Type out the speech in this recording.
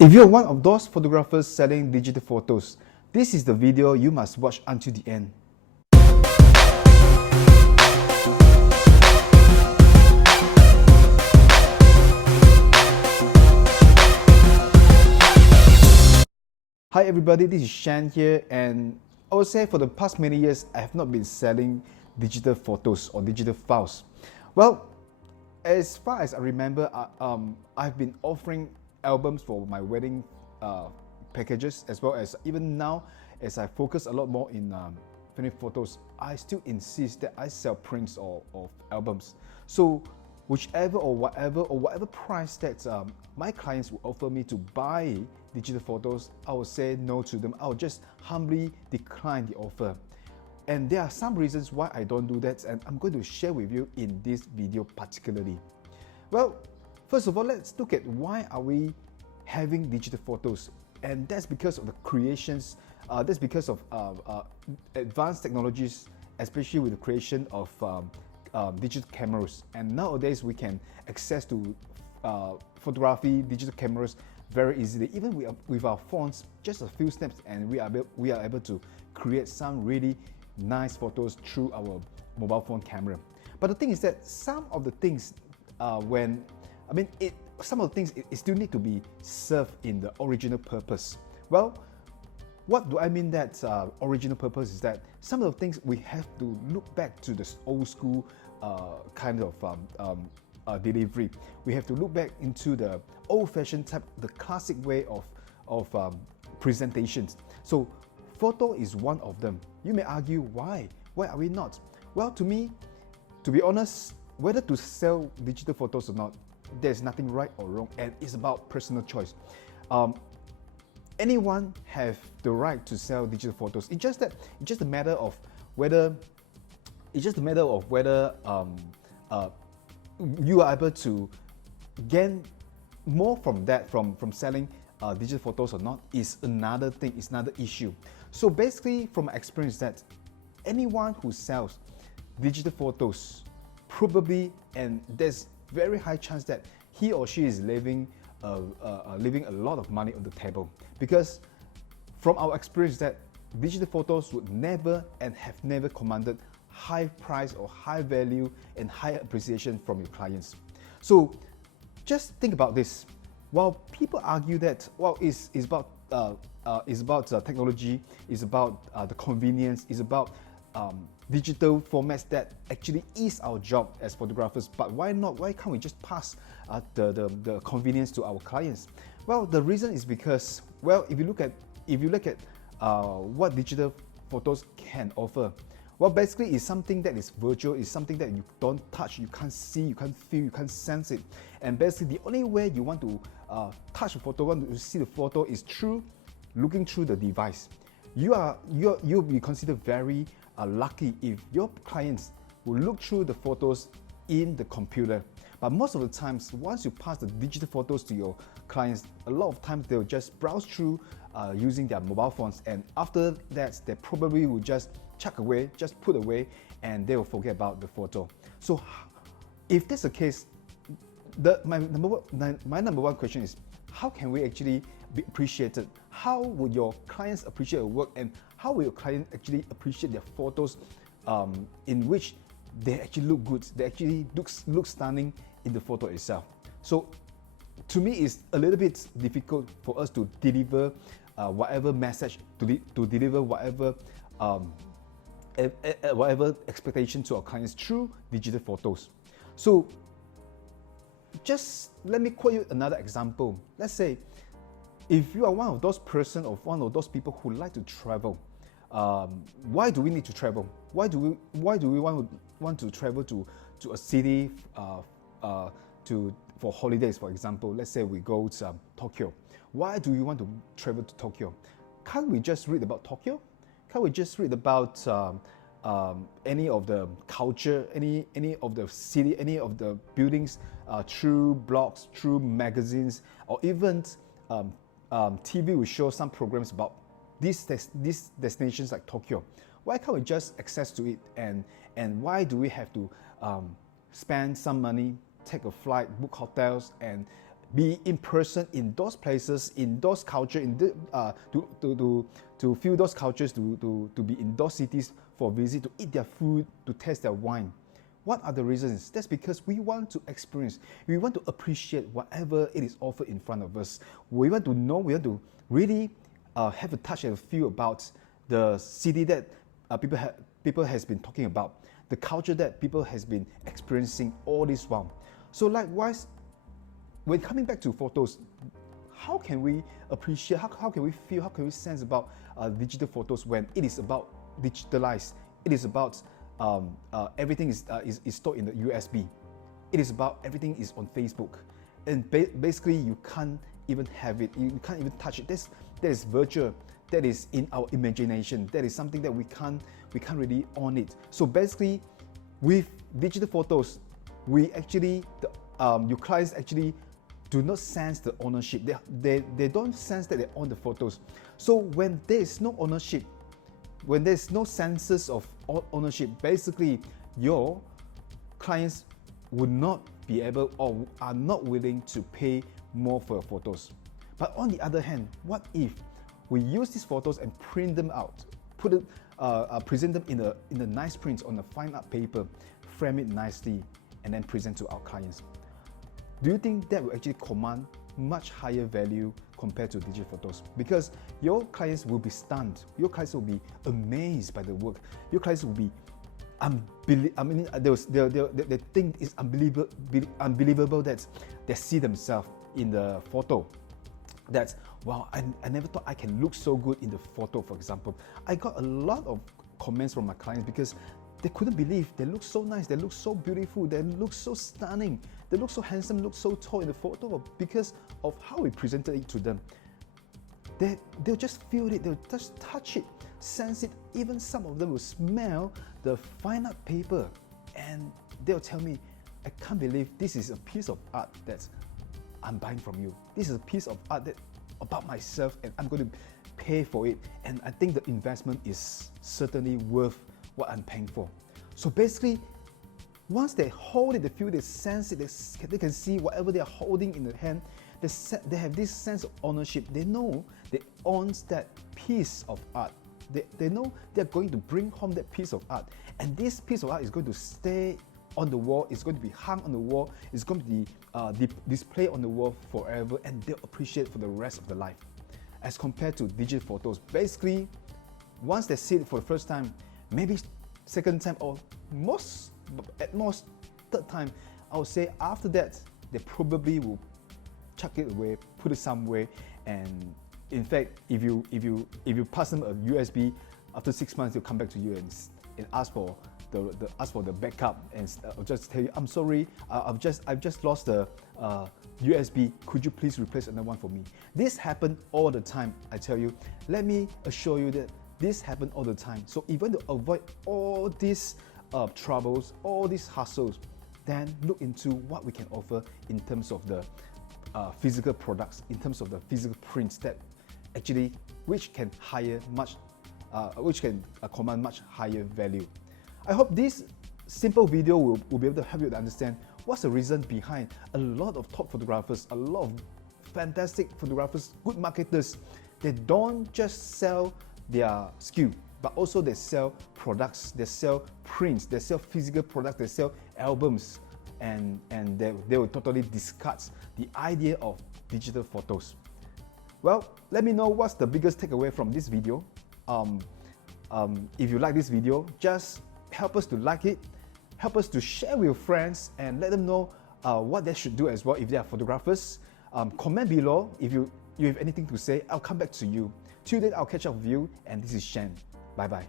If you're one of those photographers selling digital photos, this is the video you must watch until the end. Hi everybody, this is Shan here, and I would say for the past many years I have not been selling digital photos or digital files. Well, as far as I remember, I've been offering albums for my wedding packages, as well as even now, as I focus a lot more in finished photos, I still insist that I sell prints of albums. So whichever or whatever price that my clients will offer me to buy digital photos, I will say no to them. I will just humbly decline the offer. And there are some reasons why I don't do that, and I'm going to share with you in this video particularly. Well, first of all, let's look at why are we having digital photos, and that's because of the creations. That's because of advanced technologies, especially with the creation of digital cameras. And nowadays we can access to photography, digital cameras very easily. Even with our phones, just a few steps, and we are able to create some really nice photos through our mobile phone camera. But the thing is that some of the things, some of the things it still need to be served in the original purpose. Well, what do I mean that original purpose is that some of the things we have to look back to the old school kind of delivery. We have to look back into the old-fashioned type, the classic way of presentations. So photo is one of them. You may argue, why are we not? Well, to me, to be honest, whether to sell digital photos or not, there's nothing right or wrong, and it's about personal choice. Anyone have the right to sell digital photos. It's just a matter of whether you are able to gain more from that, from selling digital photos or not, is another thing, is another issue. So basically, from my experience, that anyone who sells digital photos probably, and there's very high chance that he or she is leaving a lot of money on the table, because from our experience that digital photos would never and have never commanded high price or high value and high appreciation from your clients. So just think about this. While people argue that, well, it's about technology, it's about the convenience, it's about digital formats that actually is our job as photographers, but why not? Why can't we just pass the convenience to our clients? Well, the reason is because, well, if you look at what digital photos can offer, well, basically it's something that is virtual, it's something that you don't touch, you can't see, you can't feel, you can't sense it. And basically the only way you want to touch a photo, want to see the photo, is through looking through the device. You'll be considered very lucky if your clients will look through the photos in the computer. But most of the times, once you pass the digital photos to your clients, a lot of times they'll just browse through using their mobile phones, and after that they probably will just chuck away, just put away, and they will forget about the photo. So if that's the case, my number one question is, how can we actually be appreciated? How would your clients appreciate your work, and how will your client actually appreciate their photos in which they actually look good, they actually look stunning in the photo itself? So to me, it's a little bit difficult for us to deliver whatever message, to deliver whatever expectation to our clients through digital photos. So just let me quote you another example. Let's say if you are one of those person, or one of those people who like to travel, why do we need to travel? Why do we want to travel to a city for holidays, for example? Let's say we go to Tokyo. Why do we want to travel to Tokyo? Can't we just read about Tokyo? Can't we just read about any of the culture, any of the city, any of the buildings through blogs, through magazines, or even TV will show some programs about these destinations like Tokyo? Why can't we just access to it, and why do we have to spend some money, take a flight, book hotels, and be in person in those places, in those culture, to feel those cultures, to be in those cities for visit, to eat their food, to taste their wine. What are the reasons? That's because we want to experience, we want to appreciate whatever it is offered in front of us. We want to know, we want to really have a touch and a feel about the city that people has been talking about, the culture that people has been experiencing all this while. So likewise, when coming back to photos, how can we appreciate, how can we feel, how can we sense about digital photos when it is about digitalized, it is about everything is stored in the USB, it is about everything is on Facebook, and basically you can't even have it, you can't even touch it. That is virtual, that is in our imagination, that is something that we can't really own it. So basically, with digital photos, we actually, your clients actually do not sense the ownership. They don't sense that they own the photos. So when there is no ownership, when there's no senses of ownership, basically your clients would not be able or are not willing to pay more for your photos. But on the other hand, what if we use these photos and print them out, present them in a nice print on a fine art paper, frame it nicely, and then present to our clients? Do you think that will actually command much higher value compared to digital photos? Because your clients will be stunned, your clients will be amazed by the work, your clients will be they think it's unbelievable that they see themselves in the photo. That's, wow, I never thought I can look so good in the photo, for example. I got a lot of comments from my clients because they couldn't believe they look so nice, they look so beautiful, they look so stunning, they look so handsome, look so tall in the photo because of how we presented it to them. They'll just feel it, they'll just touch it, sense it. Even some of them will smell the fine art paper and they'll tell me, I can't believe this is a piece of art that I'm buying from you. This is a piece of art that about myself and I'm going to pay for it. And I think the investment is certainly worth what I'm paying for. So basically, once they hold it, they feel, they sense it, they can see whatever they are holding in the hand, they have this sense of ownership. They know they own that piece of art. They know they're going to bring home that piece of art. And this piece of art is going to stay on the wall, it's going to be hung on the wall, it's going to be displayed on the wall forever, and they'll appreciate it for the rest of their life. As compared to digital photos, basically, once they see it for the first time, maybe second time, or at most third time, I would say after that, they probably will chuck it away, put it somewhere, and in fact, if you pass them a USB, after 6 months, they'll come back to you and ask for the backup, and I'll just tell you, I'm sorry, I've just lost the USB. Could you please replace another one for me? This happened all the time. I tell you. Let me assure you that this happened all the time. So even to avoid all these troubles, all these hassles, then look into what we can offer in terms of the physical products, in terms of the physical prints that actually which can command much higher value. I hope this simple video will be able to help you to understand what's the reason behind a lot of top photographers, a lot of fantastic photographers, good marketers. They don't just sell their skill, but also they sell products, they sell prints, they sell physical products, they sell albums, and they will totally discard the idea of digital photos. Well, let me know what's the biggest takeaway from this video. If you like this video, just help us to like it, help us to share with your friends, and let them know what they should do as well if they are photographers. Comment below if you have anything to say. I'll come back to you. Till then, I'll catch up with you, and this is Shan. Bye bye.